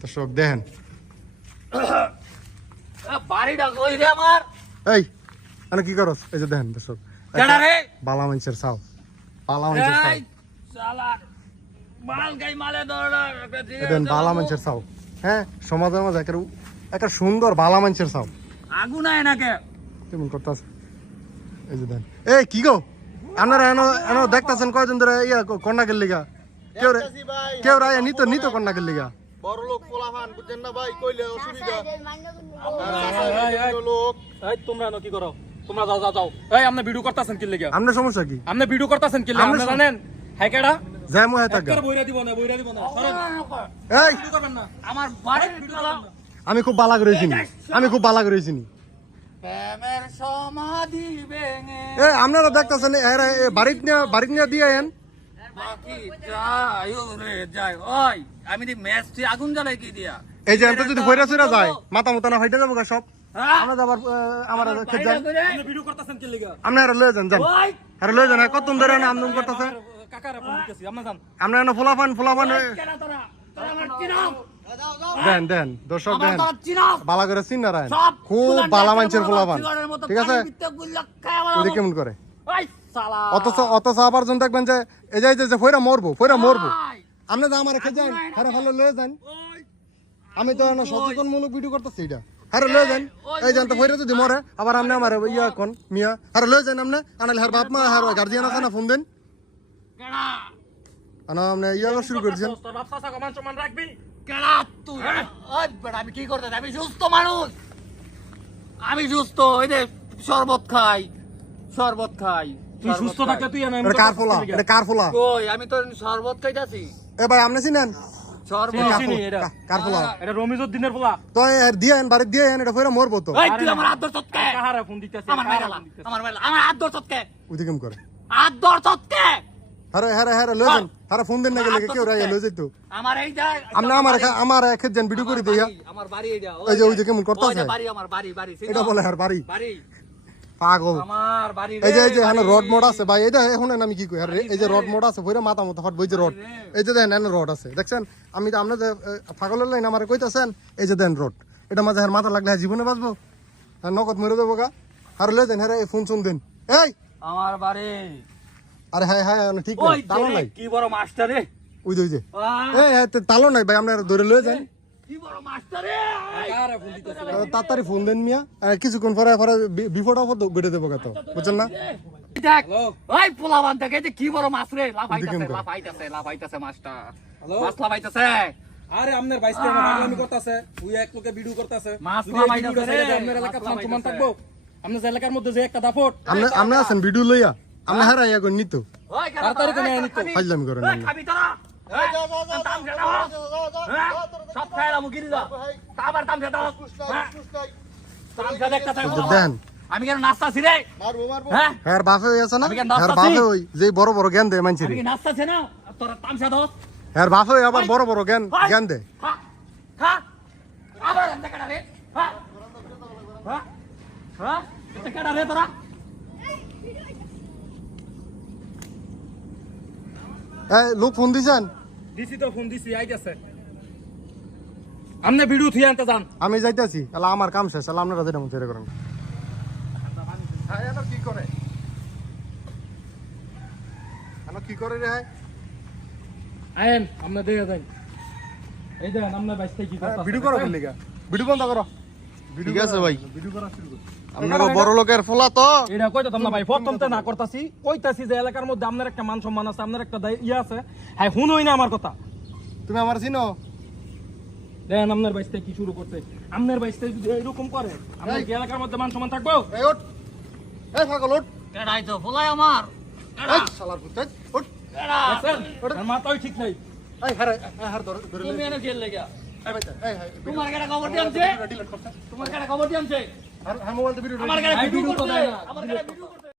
দর্শক দেখেন বাড়িটা কই রে আমার এই মানে কি করস এই যে দেখেন দর্শক কেডা রে বালা মানুষের চাও বালা মানুষের চাও এই শালা মাল গাই মালে দড়া দেখেন বালা মানুষের চাও হ্যাঁ সমাজের মাঝে একটা সুন্দর বালা মানুষের চাও আগুন আয় নাকে কেমন করতেছে এই যে দেখেন এই কি গো আপনারা এনো এনো দেখতেছেন কয়জন ধরে ইয়া কন্যাকের লিগা কেউ রায় নিত কন্যাকের লিগা বড় লোক পোলাপান বুঝছেন না ভাই কইলে অসুবিধা লোক এই তোমরা কি করো তোমরা যাও যাও যাও এই আপনি ভিডিও করতেছেন কি লাগা আপনার সমস্যা কি আপনি ভিডিও করতেছেন কি লাগা আপনি জানেন হ্যাঁ কেডা জয় মহায় থাকা একটা বইরা দিব না সরেন এই ভিডিও করবেন না আমার বাড়ির ভিতরে আমি খুব বালা করেছি আমি খুব বালা করেছি প্রেমের সমাধি ভেঙে এ আপনারা দেখতেছেন বাড়িতে নিয়ে দিয়ে আইন বাকি যাই রে যাই ওই আমি দি ম্যাচটি আগুন জ্বালাই কি দিয়া এই যে এত যদি ফইরা চইরা যায় মাথা মতো না ফাইটা যাবো গা সব হ্যাঁ? আমরা যাবার আমার খেত যান আপনি ভিডিও করতেছেন কি লাগা আপনারা লয়ে যান যান ওই আরে লয়ে যান কত ধরে না আমদম করতেছে কাকারে ফোন দিতেছি আপনি জান আপনারা না ফুলাফান কেডা তোরা তোরা আমার চিনাও দেন দর্শক আমার দেন তোরা চিনাও বালা করে চিন না রায়ন সব খুব বালা মানুষের ফুলাফান ঠিক আছে ওই কেমন করে ওই শালা অত আবার জন দেখবেন যে এই যে ফইরা মরবো আপনি যা আমার রেখে যান আরে ভালো লয়ে যান আমি তো না সচেতনমূলক ভিডিও করতেছি এটা আরে লয়ে যান এই জান তো ফইরা যদি মরে আবার আপনি আমার ইয়া কোন মিয়া আরে লয়ে যান আপনি আনালে হার বাপ মা হার গার্জিয়ান আছে না ফোন দেন কেডা আনা আপনি ইয়া শুরু করেছেন তোর বাপ চাচা কমান সম্মান রাখবি কেডা তুই ওই বেটা আমি কি করতে আমি সুস্থ মানুষ আমি সুস্থ এই যে শরবত খাই তুই সুস্থ থাকলে তুই এনে এটা কার ফোলা কই আমি তো শরবত খাইতাছি এ ভাই আপনি চিনেন শরবত চিনি এটা কার ফোলা এটা রমিজউদ্দিনের পোলা তো দিয়ে আন বাড়ি দিয়ে আন এটা ফইরা মরবো তো এই তুই আমার আদর চটকে কাহারে ফোন দিতেছে আমার মাইরালা আমার আদর চটকে ওইদিকে কেমন করে আদর চটকে হ্যাঁ লয়ে যান আরে ফোন দেন না গেলে কেউ রায় লয়ে যাইতো আমার এই যা আপনি আমার খেত যান ভিডিও করে দিয়া আমার বাড়ি এইটা এই যে ওই যে কেমন করতেছে বাড়ি আমার বাড়ি এটা বলে আর বাড়ি বাড়ি পাগল আমার বাড়ি এই যে এখানে রড মোড আছে ভাই এটা শুনেন আমি কি কই আর এই যে রড মোড আছে বইরা মাথা মতো ফাট বই যে রড এই যে দেন রড আছে দেখছেন আমি তো আপনি যে পাগলের লাইন আমার কইতাছেন এই যে দেন রড এটা মাঝে আর মাথা লাগলে জীবনে বাঁচবো আর নগদ মরে যাবো গা আর লই দেন হ্যাঁ ফোন শুন দেন এই আমার বাড়ি আরে হ্যাঁ ঠিক ওই না তালো নাই কি বড় মাস্টার রে ওই যে এই তালো নাই ভাই আপনার ধরে লয়ে যান কি বড় মাস্টার রে কাহারে ফোন দিতেছে তাড়াতাড়ি ফোন দেন মিয়া কিছুক্ষণ পরে বিপদ আপদ বেড়ে দেবো কত বুঝছেন না দেখ ওই পোলাবান থেকে যে কি বড় মাছ রে লাফাইতাছে মাছটা মাছ লাফাইতাছে আরে আমনের বাইসতে না পাগলামি করতেছে তুই এক লোকে ভিডিও করতেছে মাছ যদি লাফাইতাছে ভিডিও রে ছেড়ে দেয়, আপনার এলাকার মান সম্মান থাকবো আপনার এলাকার মধ্যে যে একটা দাপট আপনি আছেন ভিডিও লইয়া আপনি হারা ইয়া করে নিত ওই কেন তাড়াতাড়ি তো নিয়ে নিত। ফাজলামি করেন ওই খাবি তোরা সব খাইলাম গিরি যা আবার তাম খেতে তাম খেতে একটা দেন আমি কেন নাস্তাছি রে মারবো হ্যাঁ হ্যার বাপে আছে না আমি কেন নাস্তা হ্যার বাপে আছি? ওই যে বড় বড় জ্ঞান দেয় মানুষের আমি কি নাস্তাছি না তোরা তাম খেতে হ্যার বাপে আবার বড় বড় জ্ঞান দেয় হ্যাঁ হ্যাঁ আবার এত কেডা রে হ্যাঁ হ্যাঁ হ্যাঁ এত কেডা রে তোরা লোক ফোন দিছেন দিছি তো ফোন দিছি আইতাছে আমনে ভিডিও থুই আনতে যান আমি যাইতেছি তাহলে আমার কাম শেষ তাহলে আপনারা যেটা মন ছেড়ে করেন কি করে কি করে রে আয়েন আমনে দেখে যাই এই দেখেন আমনে বাইসতে কি করতেছে ভিডিও করো কি লিগা ভিডিও বন্ধ করো ঠিক আছে ভাই ভিডিও করা শুরু করো আপনাকে বড় লোকের ফোলা তো এটা কইতাম না ভাই প্রথমতে না করতাছি কইতাছি যে এলাকার মধ্যে আপনার একটা মান সম্মান আছে আপনার একটা ইয়ে আছে হ্যাঁ শুনোই না আমার কথা তুমি আমার চিনো দেখেন আপনার বাইসতে কি শুরু করতে আপনার বাইসতে যদি এরকম করে আপনার কি এলাকার মধ্যে মান সম্মান থাকবো এই ওঠ এই পাগল ওঠ কেডাই তো ফুলাই আমার এই শালার পুত ওঠ কেডা দেখছেন? আর মাথাও ঠিক নাই এই হার ধরে তুমি এনে খেল লাগা এই ভাই এই তোমার কেডা খবর দিয়ামছে ডিলিট করতে তোমার কেডা খবর দিয়ামছে আর মোবাইল তো ভিডিও আমার কেডা এই ভিডিও ভিডিও তো করতে দেয় না। আমার কেডা ভিডিও করতে